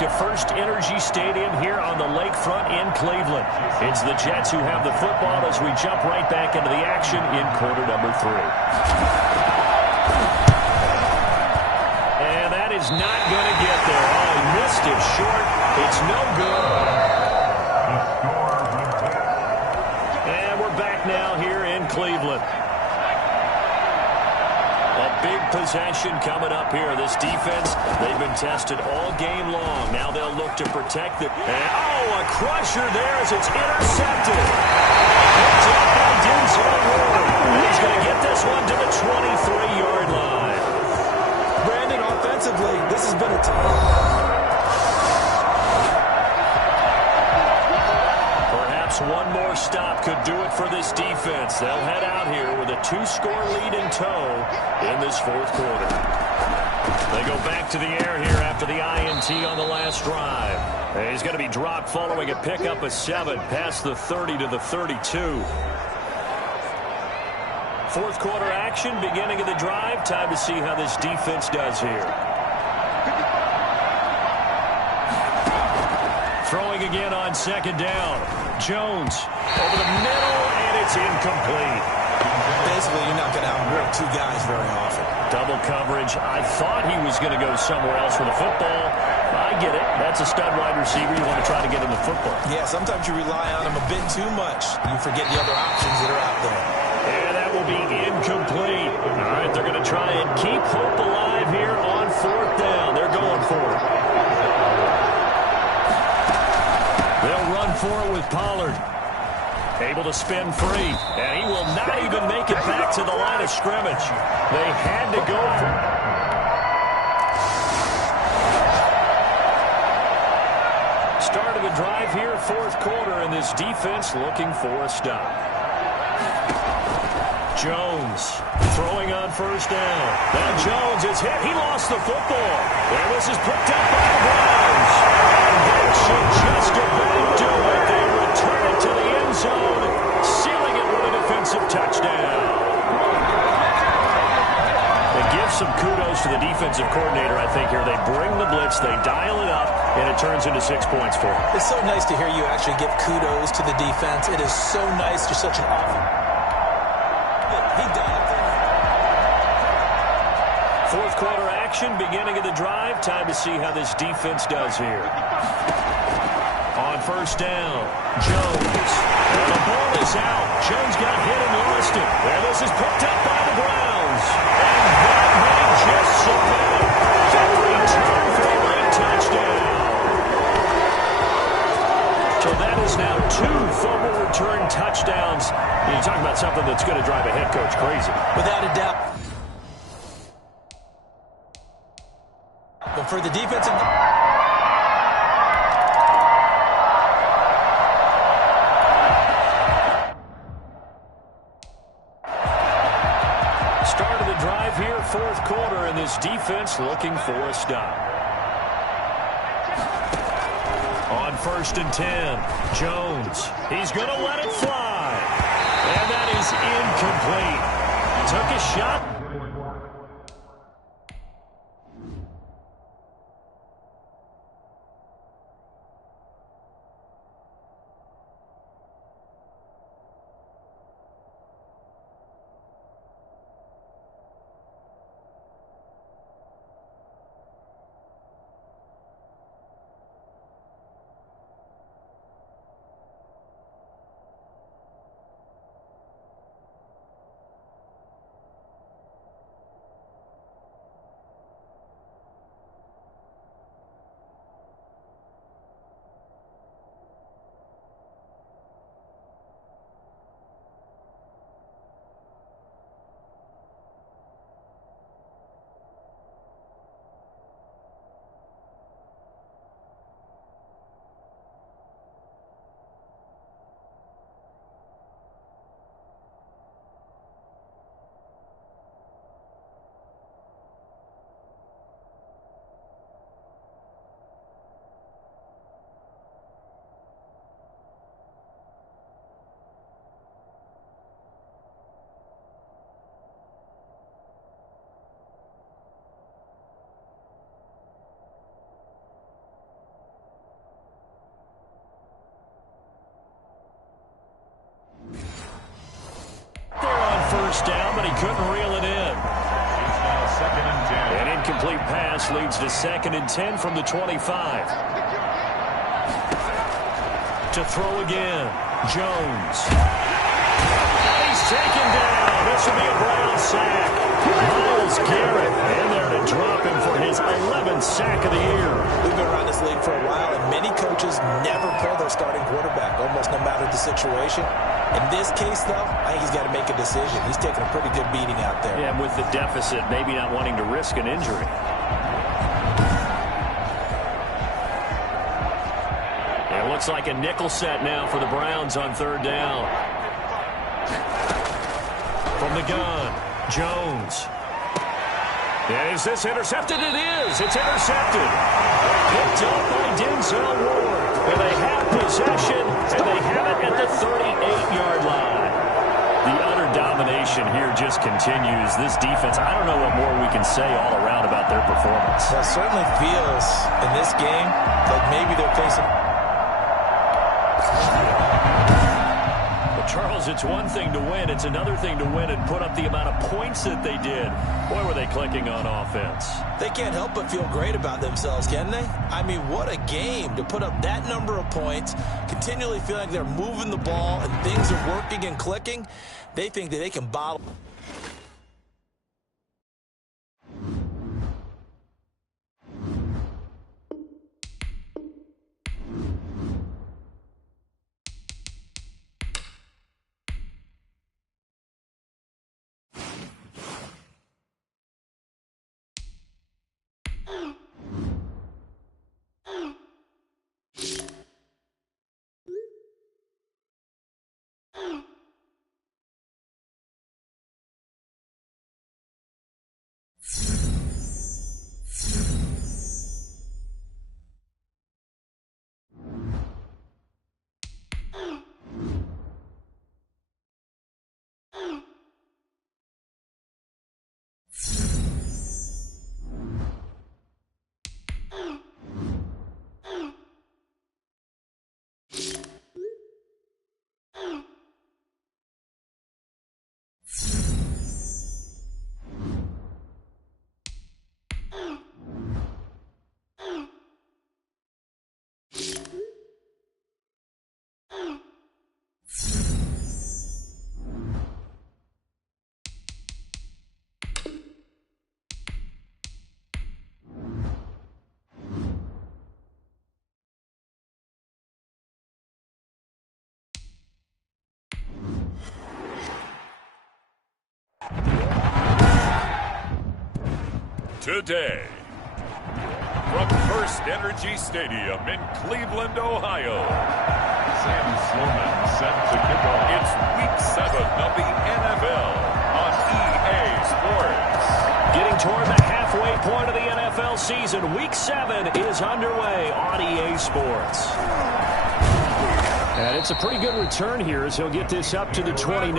to First Energy Stadium here on the lakefront in Cleveland. It's the Jets who have the football as we jump right back into the action in quarter number 3. And that is not going to get there. Oh, he missed it short. It's no good. And we're back now here in Cleveland. A big possession coming up here. This defense, they've been tested all game long. Now they'll look to protect it. And, oh, a crusher there as it's intercepted. Picked up by Denzel Ward. He's going to get this one to the 23-yard line. Brandon, offensively, this has been a one more stop could do it for this defense. They'll head out here with a 2-score lead in tow in this fourth quarter. They go back to the air here after the INT on the last drive. And he's going to be dropped following a pickup of 7 past the 30 to the 32. Fourth quarter action, beginning of the drive. Time to see how this defense does here. Throwing again on second down. Jones over the middle, and it's incomplete. Basically, you're not going to outwork 2 guys very often. Double coverage. I thought he was going to go somewhere else with the football. I get it. That's a stud wide receiver. You want to try to get him the football. Yeah, sometimes you rely on him a bit too much. You forget the other options that are out there. And that will be incomplete. All right, they're going to try and keep hope alive here on fourth down. They're going for it. They'll run for it with Pollard. Able to spin free. And he will not even make it back to the line of scrimmage. They had to go for it. Start of the drive here, fourth quarter, and this defense looking for a stop. Jones throwing on first down. Now Jones is hit. He lost the football. And this is picked up by the Browns. And that should just about do it. They return it to the end zone, sealing it with a defensive touchdown. They give some kudos to the defensive coordinator, I think, here. They bring the blitz, they dial it up, and it turns into 6 points for them. It's so nice to hear you actually give kudos to the defense. It is so nice. You're such an awesome. He done it. Fourth quarter action, beginning of the drive. Time to see how this defense does here. On first down, Jones. And the ball is out. Jones got hit and lost it. And this is picked up by the Browns. And that may just survive. That return for a late touchdown. So that is now 2 fumble return touchdowns. You're talking about something that's going to drive a head coach crazy. Without a doubt. But for the defensive... Start of the drive here, fourth quarter, and this defense looking for a stop. On first and 10, Jones. He's going to let it fly. And that is incomplete. Took a shot. first down, but he couldn't reel it in. Second and 10. An incomplete pass leads to 2nd and 10 from the 25. To throw again, Jones. And he's taken down. This will be a Brown sack. Myles Garrett in there to drop him for his 11th sack of the year. We've been around this league for a while, and many coaches never pull their starting quarterback, almost no matter the situation. In this case, though, I think he's got to make a decision. He's taking a pretty good beating out there. Yeah, with the deficit, maybe not wanting to risk an injury. It looks like a nickel set now for the Browns on 3rd down. From the gun, Jones. Is this intercepted? It is. It's intercepted. Picked up by Denzel Ward. And they have possession, and they have it at the 38-yard line. The utter domination here just continues. This defense, I don't know what more we can say all around about their performance. Well, it certainly feels in this game like maybe they're facing... Charles, it's one thing to win. It's another thing to win and put up the amount of points that they did. Boy, were they clicking on offense. They can't help but feel great about themselves, can they? I mean, what a game to put up that number of points, continually feel like they're moving the ball and things are working and clicking. They think that they can bottle... Today, from First Energy Stadium in Cleveland, Ohio, Sam Sloman set to kick off. It's Week 7 of the NFL on EA Sports. Getting toward the halfway point of the NFL season, Week 7 is underway on EA Sports. And it's a pretty good return here as he'll get this up to the 29.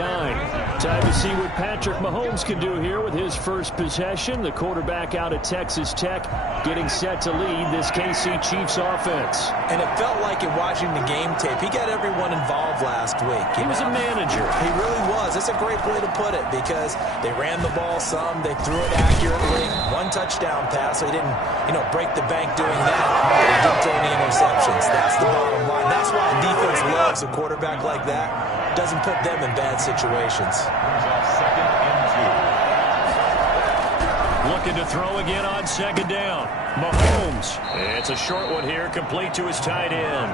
Time to see what Patrick Mahomes can do here with his first possession. The quarterback out of Texas Tech getting set to lead this KC Chiefs offense. And it felt like in watching the game tape, he got everyone involved last week. He was a manager. He really was. That's a great way to put it because they ran the ball some, they threw it accurately. One touchdown pass, so he didn't, break the bank doing that. But he didn't throw any interceptions. That's the bottom line. That's why the defense loves a quarterback like that. Doesn't put them in bad situations. Second and 2. Looking to throw again on 2nd down. Mahomes. It's a short one here, complete to his tight end.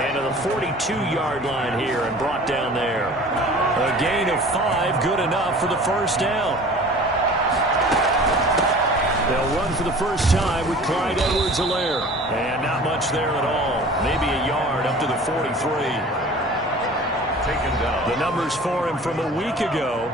And to the 42-yard line here and brought down there. A gain of 5, good enough for the first down. They'll run for the first time with Clyde Edwards-Helaire. And not much there at all. Maybe a yard up to the 43. Taken down. The numbers for him from a week ago.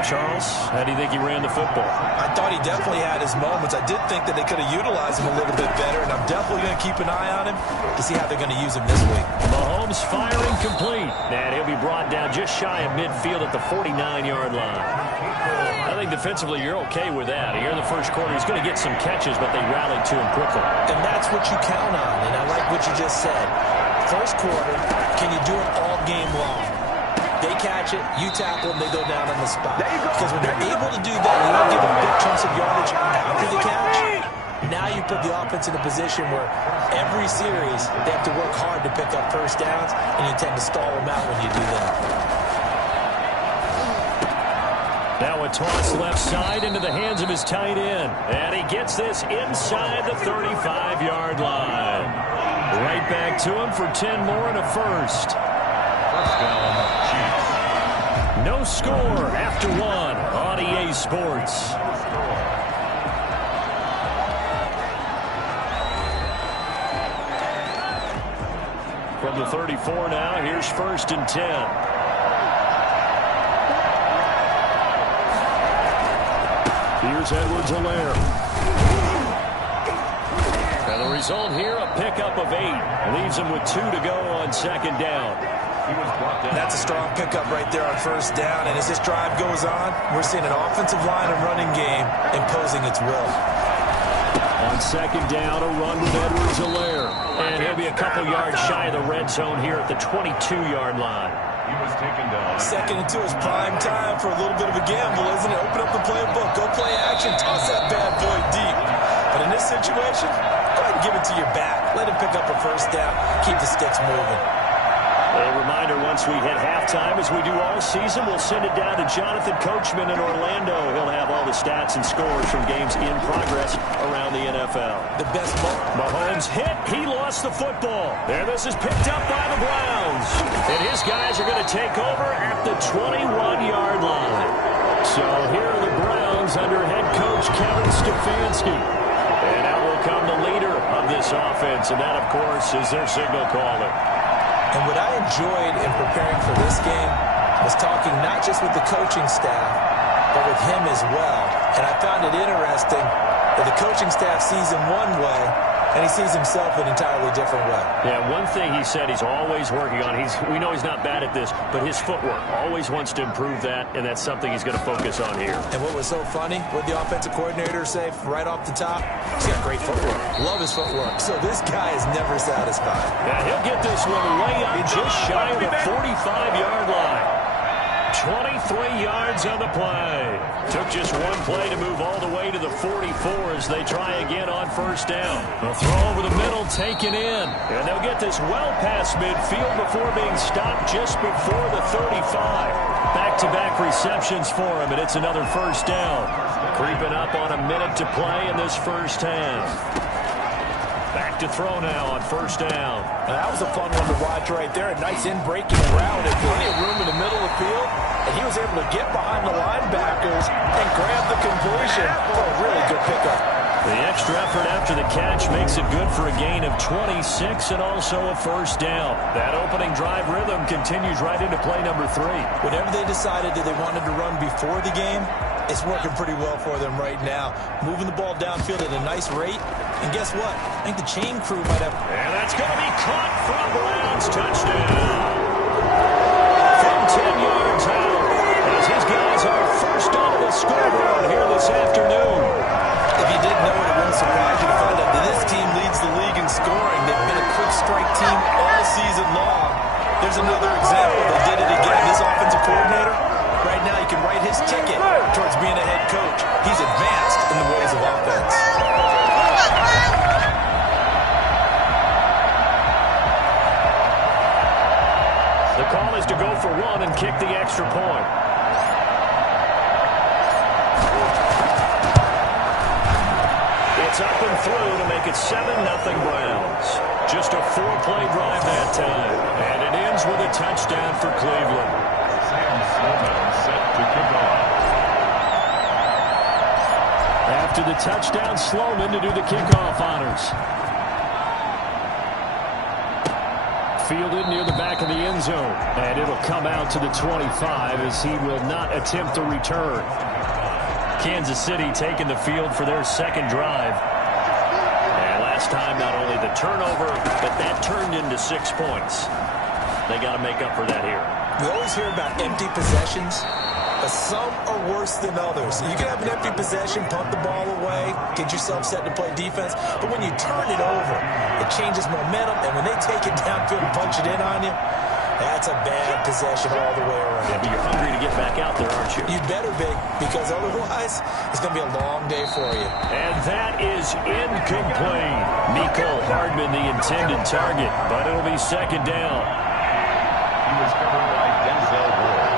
Charles, how do you think he ran the football? I thought he definitely had his moments. I did think that they could have utilized him a little bit better, and I'm definitely going to keep an eye on him to see how they're going to use him this week. Mahomes firing complete. And he'll be brought down just shy of midfield at the 49-yard line. I think defensively you're okay with that. Here in the first quarter, he's going to get some catches, but they rallied to him quickly. And that's what you count on, and I like what you just said. First quarter, can you do it all game long? They catch it, you tackle them, they go down on the spot. Because when they're able to do that, you don't give them big chunks of yardage after the catch. Now you put the offense in a position where every series they have to work hard to pick up first downs, and you tend to stall them out when you do that. Now a toss left side into the hands of his tight end. And he gets this inside the 35-yard line. Right back to him for 10 more and a first. First down, Chiefs. No score after one on EA Sports. From the 34 now, here's 1st and 10. Here's Edwards-Helaire. And the result here, a pickup of 8. Leaves him with 2 to go on 2nd down. That's a strong pickup right there on 1st down. And as this drive goes on, we're seeing an offensive line and running game imposing its will. On 2nd down, a run with Edwards-Helaire. And he'll be a couple yards shy of the red zone here at the 22-yard line. He was taken down. 2nd and 2 is prime time for a little bit of a gamble, isn't it? Open up the playbook, go play action, toss that bad boy deep. But in this situation, go ahead and give it to your back. Let him pick up a 1st down, keep the sticks moving. A reminder, once we hit halftime, as we do all season, we'll send it down to Jonathan Coachman in Orlando. He'll have all the stats and scores from games in progress around the NFL. The best Mahomes hit. He lost the football. There, this is picked up by the Browns. And his guys are going to take over at the 21-yard line. So here are the Browns under head coach Kevin Stefanski. And out will come the leader of this offense. And that, of course, is their signal caller. And what I enjoyed in preparing for this game was talking not just with the coaching staff, but with him as well. And I found it interesting that the coaching staff sees him one way, and he sees himself an entirely different way. Yeah, one thing he said he's always working on, we know he's not bad at this, but his footwork, always wants to improve that, and that's something he's going to focus on here. And what was so funny, what the offensive coordinator say right off the top? He's got great footwork. Love his footwork. So this guy is never satisfied. Yeah, he'll get this one way up just shy of the 45-yard line. 23 yards on the play. Took just one play to move all the way to the 44 as they try again on 1st down. A throw over the middle taken in. And they'll get this well past midfield before being stopped just before the 35. Back-to-back receptions for him, and it's another 1st down. Creeping up on a minute to play in this 1st half. Back to throw now on 1st down. Now that was a fun one to watch right there. A nice in-breaking route and plenty of room in the middle of the field. And he was able to get behind the linebackers and grab the completion for a really good pickup. The extra effort after the catch makes it good for a gain of 26 and also a 1st down. That opening drive rhythm continues right into play number 3. Whatever they decided that they wanted to run before the game, it's working pretty well for them right now. Moving the ball downfield at a nice rate. And guess what? I think the chain crew might have... And that's going to be caught for a Browns touchdown. From 10 yards out, as his guys are first on the scoreboard here this afternoon. If you didn't know it, it won't surprise you to find out that this team leads the league in scoring. They've been a quick strike team all season long. There's another example. They did it again. This offensive coordinator, right now he can write his ticket towards being a head coach. He's advanced in the ways of offense. The call is to go for one and kick the extra point. It's up and through to make it 7-0 Browns. Just a 4-play drive that time. And it ends with a touchdown for Cleveland. Sam Sloman set to kick off. After the touchdown, Sloman to do the kickoff honors. Fielded near the back of the end zone. And it'll come out to the 25 as he will not attempt a return. Kansas City taking the field for their 2nd drive. And last time, not only the turnover, but that turned into 6 points. They got to make up for that here. We always hear about empty possessions, but some are worse than others. You can have an empty possession, pump the ball away, get yourself set to play defense, but when you turn it over, it changes momentum, and when they take it downfield and punch it in on you, That's a bad possession all the way around. Yeah, but you're hungry to get back out there, aren't you? You better be, because otherwise it's going to be a long day for you. And that is incomplete. Mecole Hardman, the intended target, but it'll be second down. He was covered by Denzel Ward.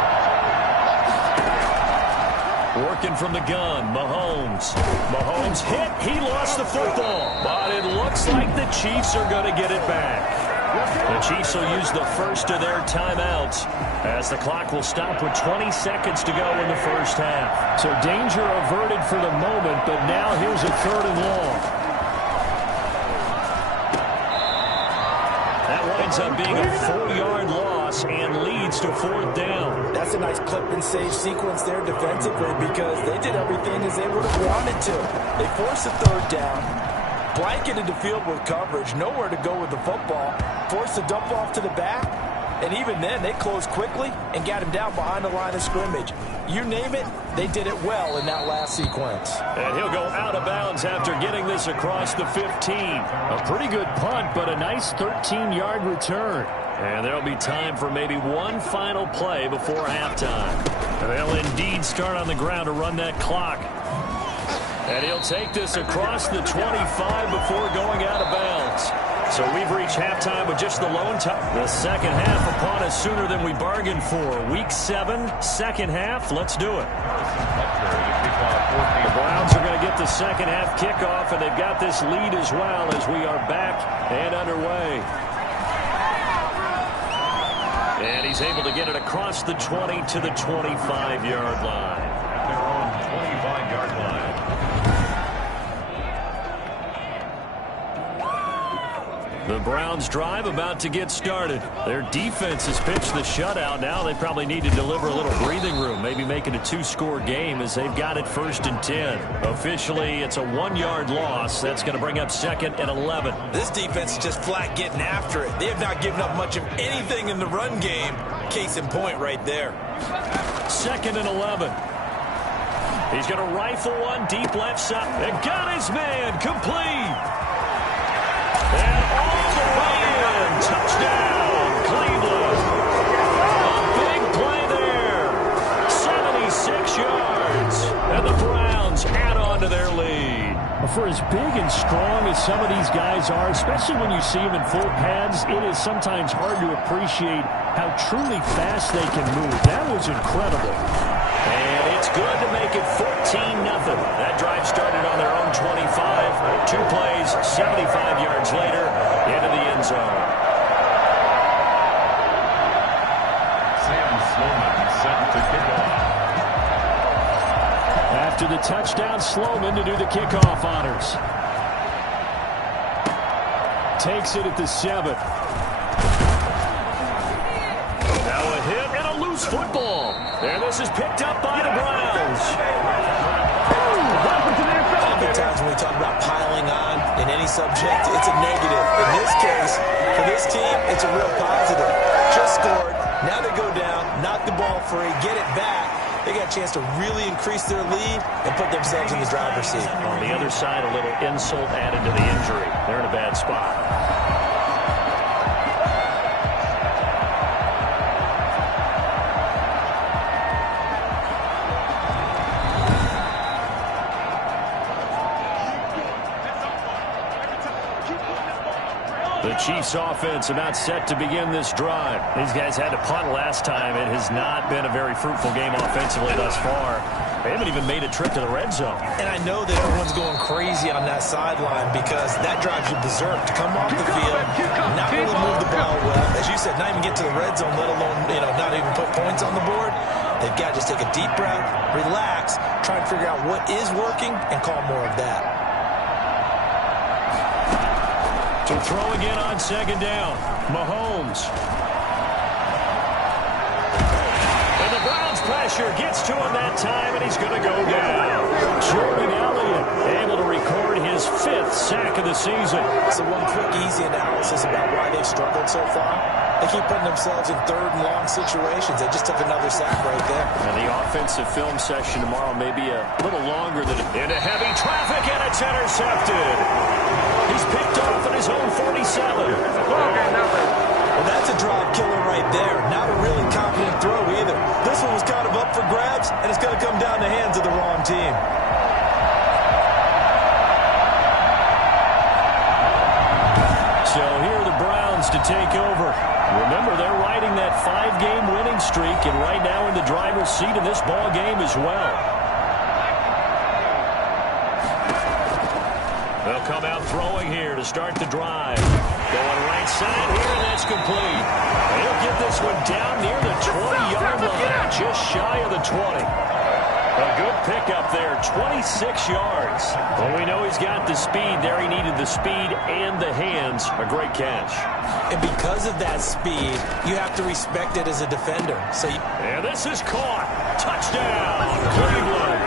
Working from the gun, Mahomes. Mahomes hit. He lost the football. But it looks like the Chiefs are going to get it back. The Chiefs will use the first of their timeouts as the clock will stop with 20 seconds to go in the first half. So danger averted for the moment, but now here's a 3rd and long. That winds up being a 4-yard loss and leads to 4th down. That's a nice clip and save sequence there defensively, because they did everything as they would have wanted to. They forced a 3rd down, blanketed the field with coverage, nowhere to go with the football, forced a dump off to the back, and even then they closed quickly and got him down behind the line of scrimmage. You name it, they did it well in that last sequence. And he'll go out of bounds after getting this across the 15. A pretty good punt, but a nice 13-yard return. And there'll be time for maybe one final play before halftime. They'll indeed start on the ground to run that clock. And he'll take this across the 25 before going out of bounds. So we've reached halftime with just the lone time. The second half upon us sooner than we bargained for. Week 7, second half. Let's do it. The Browns are going to get the second half kickoff, and they've got this lead as well as we are back and underway. And he's able to get it across the 20 to the 25-yard line. At their own 25-yard line. The Browns drive about to get started. Their defense has pitched the shutout. Now they probably need to deliver a little breathing room, maybe make it a 2-score game as they've got it 1st and 10. Officially, it's a 1-yard loss. That's going to bring up 2nd and 11. This defense is just flat getting after it. They have not given up much of anything in the run game. Case in point right there. 2nd and 11. He's going to rifle one deep left side. And got his man complete. And all the way in. Touchdown, Cleveland. A big play there. 76 yards. And the Browns add on to their lead. For as big and strong as some of these guys are, especially when you see them in full pads, it is sometimes hard to appreciate how truly fast they can move. That was incredible. And it's good to make it 14-0. That drive started on their own 25. 2 plays, 75 yards later, into the end zone. Sam Sloman set to kick off. After the touchdown, Sloman to do the kickoff honors. Takes it at the 7. Now a hit and a loose football. And this is picked up by the Browns. Oftentimes when we talk about piling on in any subject, it's a negative. In this case, for this team, it's a real positive. Just scored. Now they go down, knock the ball free, get it back. They got a chance to really increase their lead and put themselves in the driver's seat. On the other side, a little insult added to the injury. They're in a bad spot. The Chiefs offense about set to begin this drive. These guys had to punt last time. It has not been a very fruitful game offensively thus far. They haven't even made a trip to the red zone. And I know that everyone's going crazy on that sideline because that drives you berserk to come off the field, not really move the ball well. As you said, not even get to the red zone, let alone, not even put points on the board. They've got to just take a deep breath, relax, try and figure out what is working and call more of that. To throw again on second down, Mahomes. And the Browns pressure gets to him that time, and he's going to go down. Jordan Elliott able to record his 5th sack of the season. So one quick, easy analysis about why they've struggled so far. They keep putting themselves in 3rd and long situations. They just took another sack right there. And the offensive film session tomorrow may be a little longer than into heavy traffic, and it's intercepted. He's picked off at his own 47. Well, that's a drive killer right there. take over. Remember, they're riding that 5-game winning streak, and right now in the driver's seat in this ball game as well. They'll come out throwing here to start the drive. Going right side here, and that's complete. They'll get this one down near the 20-yard line, just shy of the 20. A good pickup there, 26 yards. Well, we know he's got the speed there. He needed the speed and the hands. A great catch. And because of that speed, you have to respect it as a defender. And this is caught. Touchdown, Cleveland.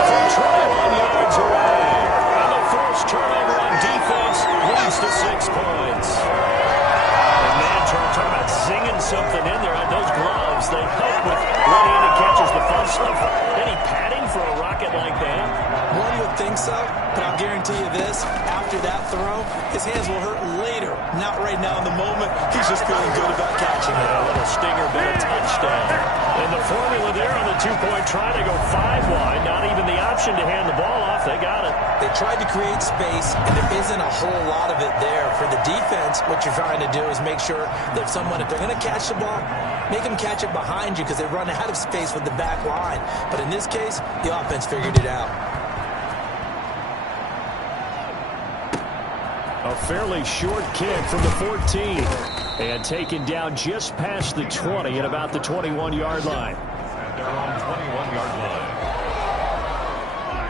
From 21 yards away. And the first turnover on defense leads to 6 points. And man, talking about zinging something in there on those gloves. They help with one-handed catches the fun stuff. Any padding for a rocket like that? One would think so, but I'll guarantee you this. After that throw, his hands will hurt later. Not right now in the moment. He's just feeling good about catching it. A little stinger, but a touchdown. And the formula there on the two-point try to go 5 wide. Not even the option to hand the ball off. They got it. They tried to create space, and there isn't a whole lot of it there. For the defense, what you're trying to do is make sure that if they're going to catch the ball, make them catch it behind you because they run out of space with the back line. But in this case, the offense figured it out. A fairly short kick from the 14. And taken down just past the 20 at about the 21-yard line. And they're on 21-yard line.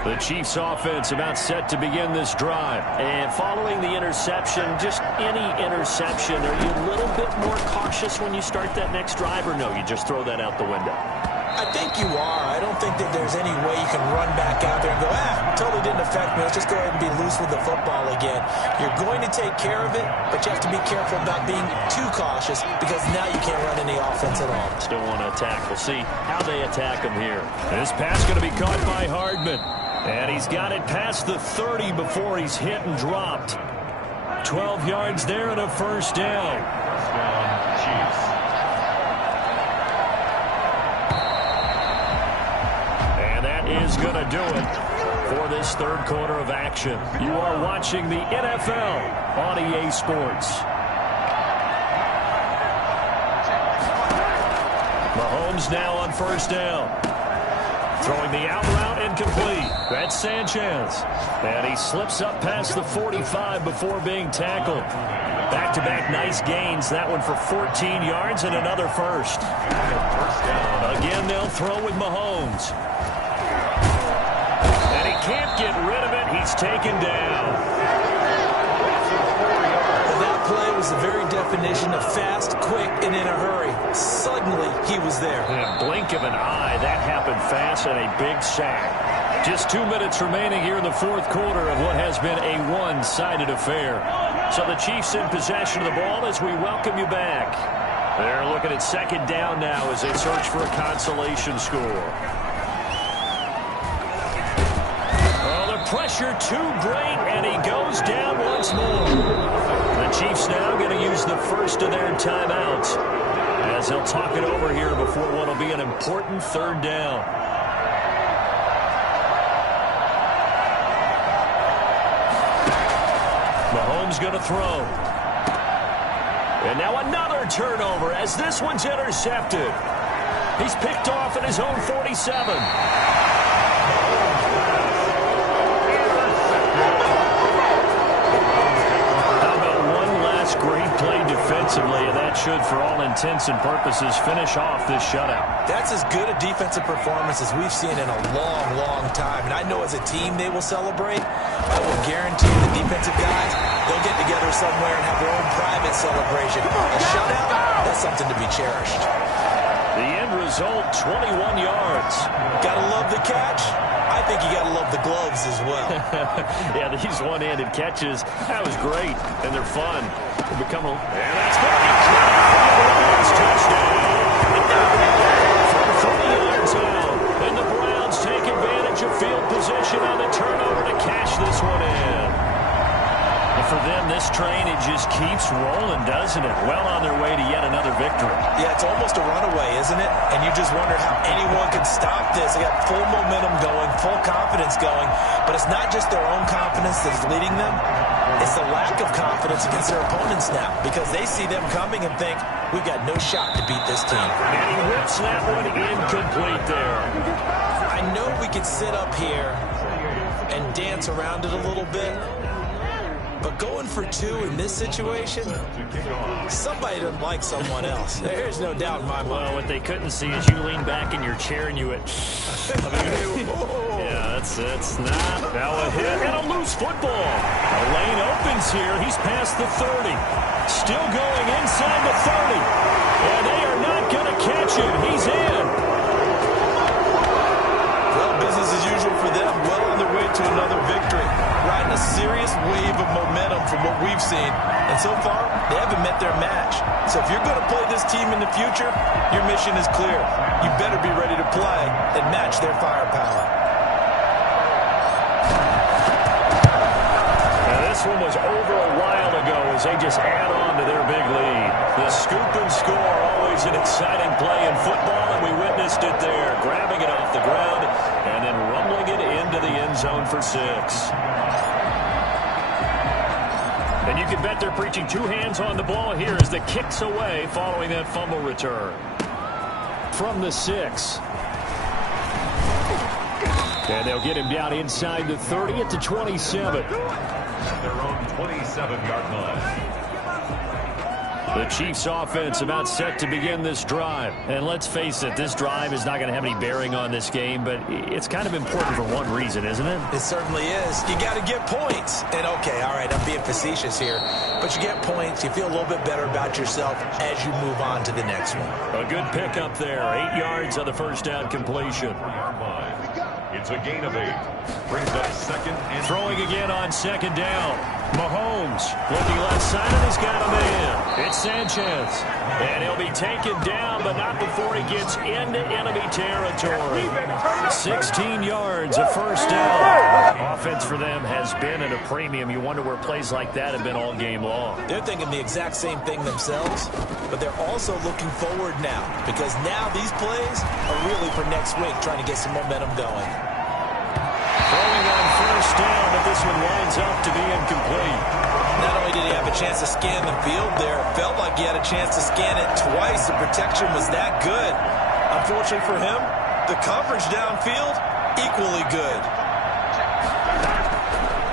The Chiefs offense about set to begin this drive. And following the interception, just any interception, are you a little bit more cautious when you start that next drive, or no, you just throw that out the window? I think you are. I don't think that there's any way you can run back out there and go, totally didn't affect me. Let's just go ahead and be loose with the football again. You're going to take care of it, but you have to be careful about being too cautious because now you can't run any offense at all. Still want to attack. We'll see how they attack him here. This pass going to be caught by Hardman. And he's got it past the 30 before he's hit and dropped. 12 yards there and a first down. First down, Chiefs. And that is going to do it for this third quarter of action. You are watching the NFL on EA Sports. Mahomes now on first down. Throwing the out route incomplete. That's Sanchez. And he slips up past the 45 before being tackled. Back-to-back nice gains. That one for 14 yards and another first. Again, they'll throw with Mahomes. And he can't get rid of it. He's taken down. That play was the very definition of fast, quick, and in a hurry. Suddenly, he was there. In a blink of an eye, that happened fast and a big sack. Just 2 minutes remaining here in the fourth quarter of what has been a one-sided affair. So the Chiefs in possession of the ball as we welcome you back. They're looking at second down now as they search for a consolation score. Oh, the pressure too great, and he goes down once more. The Chiefs now going to use the first of their timeouts as they'll talk it over here before what will be an important third down. Mahomes going to throw. And now another turnover as this one's intercepted. He's picked off at his own 47. Great play defensively, and that should, for all intents and purposes, finish off this shutout. That's as good a defensive performance as we've seen in a long, long time. And I know as a team they will celebrate. I will guarantee the defensive guys, they'll get together somewhere and have their own private celebration. A shutout, that's something to be cherished. The end result, 21 yards. Gotta love the catch. I think you got to love the gloves as well. Yeah, these one-handed catches, that was great, and they're fun. And that's going to be caught. Touchdown. 40 yards out, and the Browns take advantage of field position on the turnover to cash this one in. And for them, this train, it just keeps rolling, doesn't it? Well on their way to yet another victory. Yeah, it's almost a runaway, isn't it? And you just wonder how anyone can stop this. They got full momentum going, full confidence going. But it's not just their own confidence that's leading them. It's the lack of confidence against their opponents now because they see them coming and think, we've got no shot to beat this team. And he rips that one incomplete there. I know we could sit up here and dance around it a little bit, but going for two in this situation, somebody doesn't like someone else. There's no doubt in my mind. Well, what they couldn't see is you lean back in your chair and you went, yeah, that's not. Now a hit and a loose football. The lane opens here. He's past the 30. Still going inside the 30. And they are not going to catch him. He's in. Well, business as usual for them. Well on their way to another victory. Riding a serious wave of momentum from what we've seen. And so far, they haven't met their match. So if you're going to play this team in the future, your mission is clear. You better be ready to play and match their firepower. Now this one was over a while ago as they just add on to their big lead. The scoop and score, always an exciting play in football, and we witnessed it there. Grabbing it off the ground and then rumbling it into the end zone for 6. And you can bet they're preaching two hands on the ball here as the kick's away following that fumble return. From the 6. And they'll get him down inside the 30 at the 27. At their own 27-yard line. The Chiefs offense about set to begin this drive. And let's face it, this drive is not going to have any bearing on this game, but it's kind of important for one reason, isn't it? It certainly is. You got to get points. And okay, all right, I'm being facetious here, but you get points, you feel a little bit better about yourself as you move on to the next one. A good pickup there. 8 yards on the first down completion. It's a gain of 8. Brings up second and throwing again on second down. Mahomes looking left side, and he's got a man. It's Sanchez. And he'll be taken down, but not before he gets into enemy territory. 16 yards, a first down. Offense for them has been at a premium. You wonder where plays like that have been all game long. They're thinking the exact same thing themselves, but they're also looking forward now because now these plays are really for next week, trying to get some momentum going. Throwing on first down, but this one winds up to be incomplete. Not only did he have a chance to scan the field there, it felt like he had a chance to scan it twice. The protection was that good. Unfortunately for him, the coverage downfield, equally good.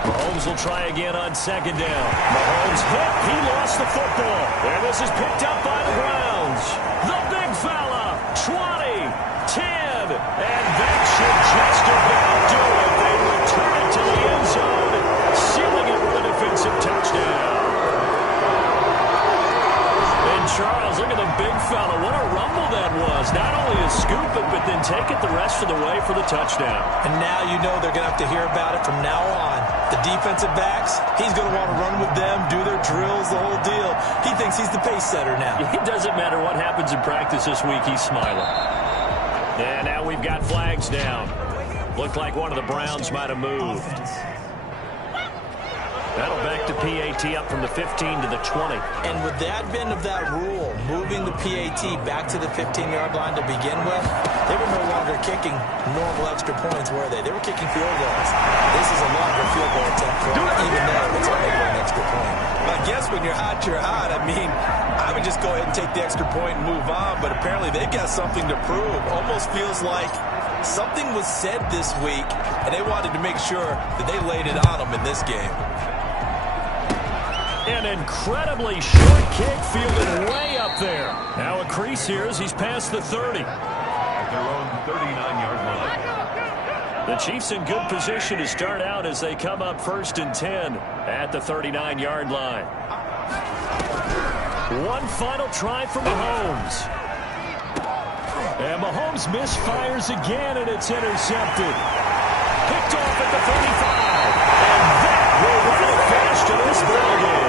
Mahomes will try again on second down. Mahomes hit. He lost the football. And this is picked up by the Browns. The big fella. 20, 10, and that should just about do it. They return it to the end zone, sealing it with a defensive touchdown. And Charles, look at the big fella. What a rumble that was. Not only a scoop it, but then take it the rest of the way for the touchdown. And now you know they're going to have to hear about it from now on. The defensive backs, he's going to want to run with them, do their drills, the whole deal. He thinks he's the pace setter now. It doesn't matter what happens in practice this week, he's smiling. And now we've got flags down. Looked like one of the Browns might have moved. That'll back to PAT up from the 15 to the 20. And with the advent of that rule, moving the PAT back to the 15-yard line to begin with, they were no longer kicking normal extra points, were they? They were kicking field goals. This is a longer field goal attempt for them, even though it's only an extra point. I guess when you're hot, you're hot. I mean, I would just go ahead and take the extra point and move on, but apparently they've got something to prove. Almost feels like something was said this week, and they wanted to make sure that they laid it on them in this game. An incredibly short kick fielded way up there. Now a crease here as he's past the 30. at their own 39-yard line. The Chiefs in good position to start out as they come up 1st and 10 at the 39-yard line. One final try for Mahomes. And Mahomes misfires again, and it's intercepted. Picked off at the 35. And that will run it finish to this ballgame.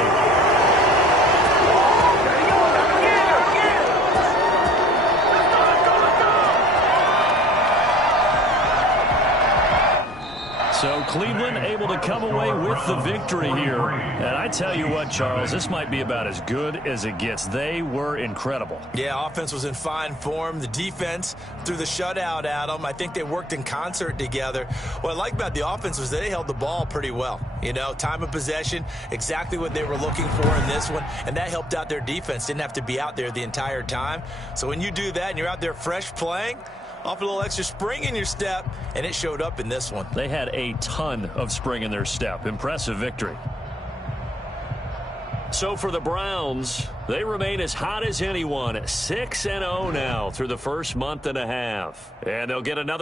So Cleveland able to come away with the victory here. And I tell you what, Charles, this might be about as good as it gets. They were incredible. Yeah, offense was in fine form. The defense threw the shutout at them. I think they worked in concert together. What I like about the offense was they held the ball pretty well. You know, time of possession, exactly what they were looking for in this one, and that helped out their defense. Didn't have to be out there the entire time. So when you do that and you're out there fresh playing, off a little extra spring in your step, and it showed up in this one. They had a ton of spring in their step. Impressive victory. So for the Browns, they remain as hot as anyone, 6-0 now through the first month and a half. And they'll get another